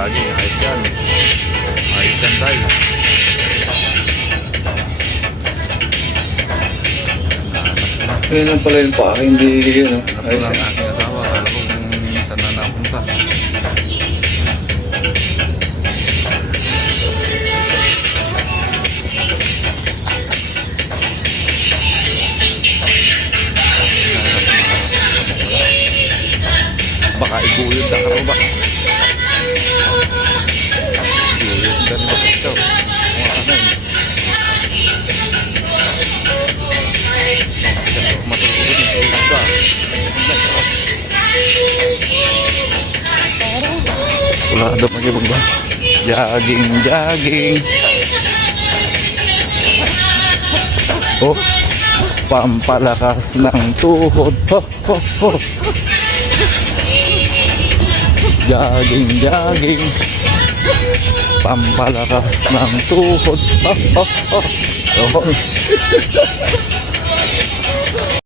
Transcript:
jogging. Ayos yan. Ayos yan tayo. Yan lang pala yung pake, hindi yun. Hanap ko Ayos lang yan. aking asawa. Kala ko kung saan na napunta. Baka iguyod na ka ba? Iguyod na ba ito? Mga kanay. Matulog ba? Wala daw mag-ibang ba? Jogging, jogging. Oh, pampalakas ng tuhod. Ho, ho, ho. Jogging, jogging. Pampalakas ng tuhod. Ho, ho, ho. Oh.